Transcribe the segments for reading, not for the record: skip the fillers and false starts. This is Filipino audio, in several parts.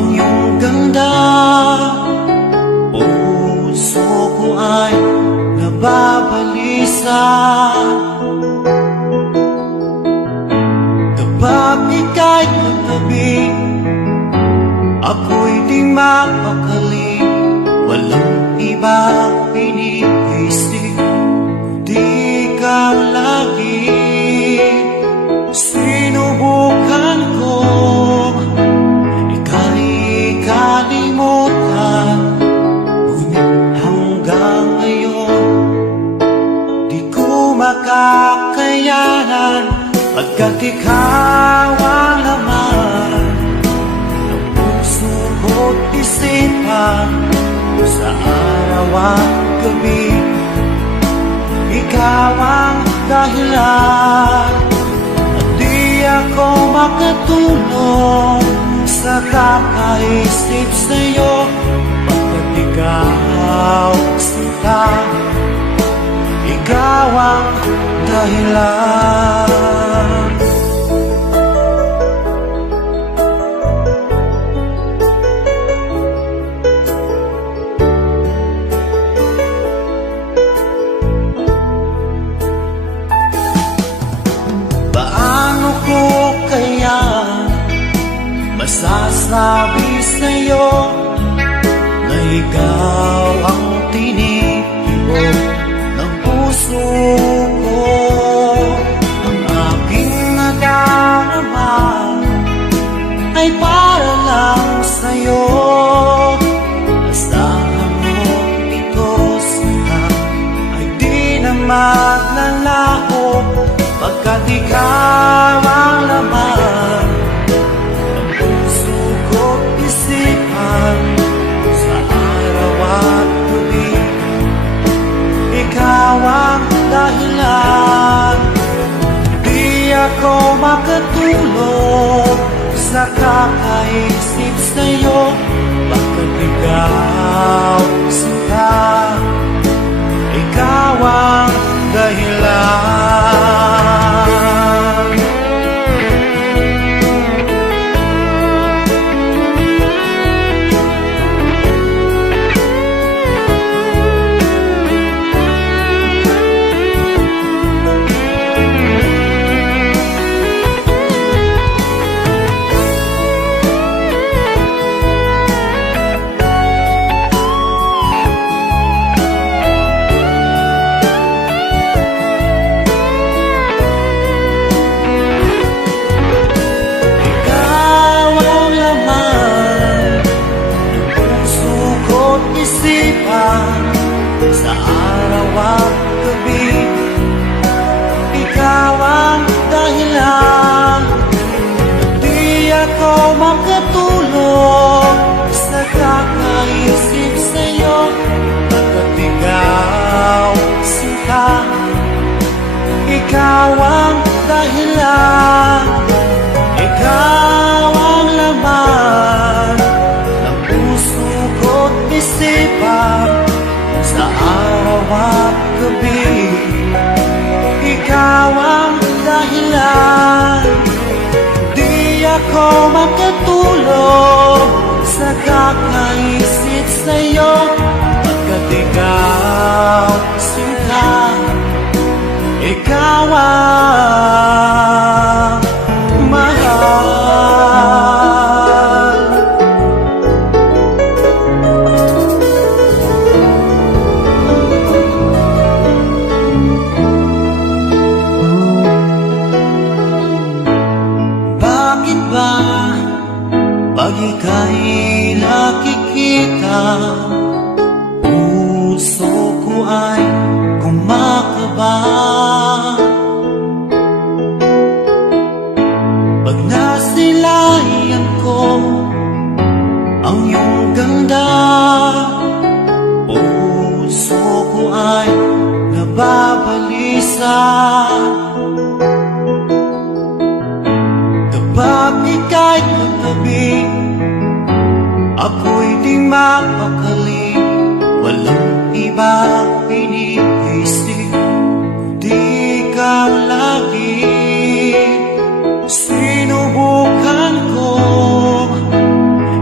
ang iyong ganda. Puso ko ay nababalisa kapag ika'y katabi. Ako'y di mapakali, walang ibang iniisip kundi ikaw lagi. Sinubukan ko ika'y kalimutan, ngunit hanggang ngayon di ko makakayanan, pagkat ikaw ang laman ng puso ko't isipan sa araw at gabi. Ikaw ang dahilan at di ako makatulog sa kakaisip sa'yo, pagkat ikaw sinta, ikaw ang dahilan. Paano ko kaya masasabi sa'yo na ikaw ang tinitibok ng puso ko? Ang aking nadarama ay para lang sa'yo. Asahan mo ito sana ay di na maglalaho, pagkat ikaw ang laman ng puso ko't isipan sa araw at gabi. Ikaw ang dahilan, di ako makatulog sa kakaisip sa'yo, pagkat ikaw sinta, ikaw ang dahilan. Sa araw at gabi, ikaw ang dahilan, di ako makatulog sa kakaisip sa'yo, pagkat ikaw sinta, ikaw ang dahilan. Ikaw ang laman ng puso ko't isipan sa araw at gabi. Ikaw ang dahilan, di ako makatulog sa kakaisip sa'yo, pagkat ikaw sinta, ikaw ang mahal. Bakit ba pag ika'y nakikita, puso ko ay kumakaba? Pag nasilayan ko ang iyong ganda, puso ko ay nababalisa kapag ika'y katabi. Ako'y di mapakali, walang ibang iniisip kundi ikaw lagi. Sinubukan ko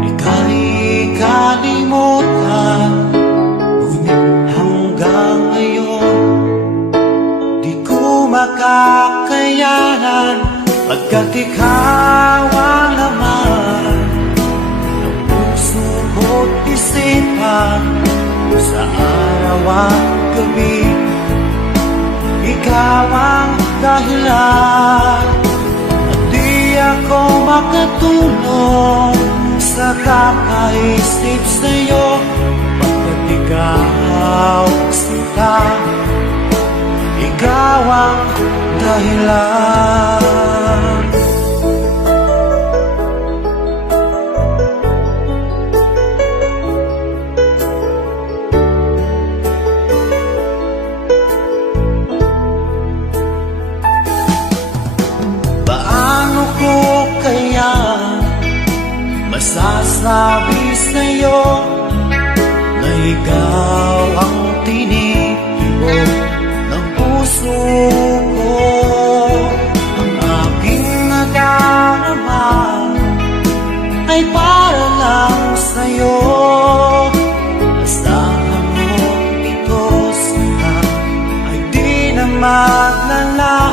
ika'y makakayanan pagkat ikaw ang laman ng puso ko't isipan sa araw at gabi. Ikaw ang dahilan at di ako makatulog sa kakaisip sa'yo pagkat ikaw sinta, ikaw ang dahilan. Paano ko kaya masasabi sa'yo na ikaw ang tinitibok ng puso ko? Ang aking nadarama ay para lang sa'yo. Asahan mo ito sana ay di na maglalaman.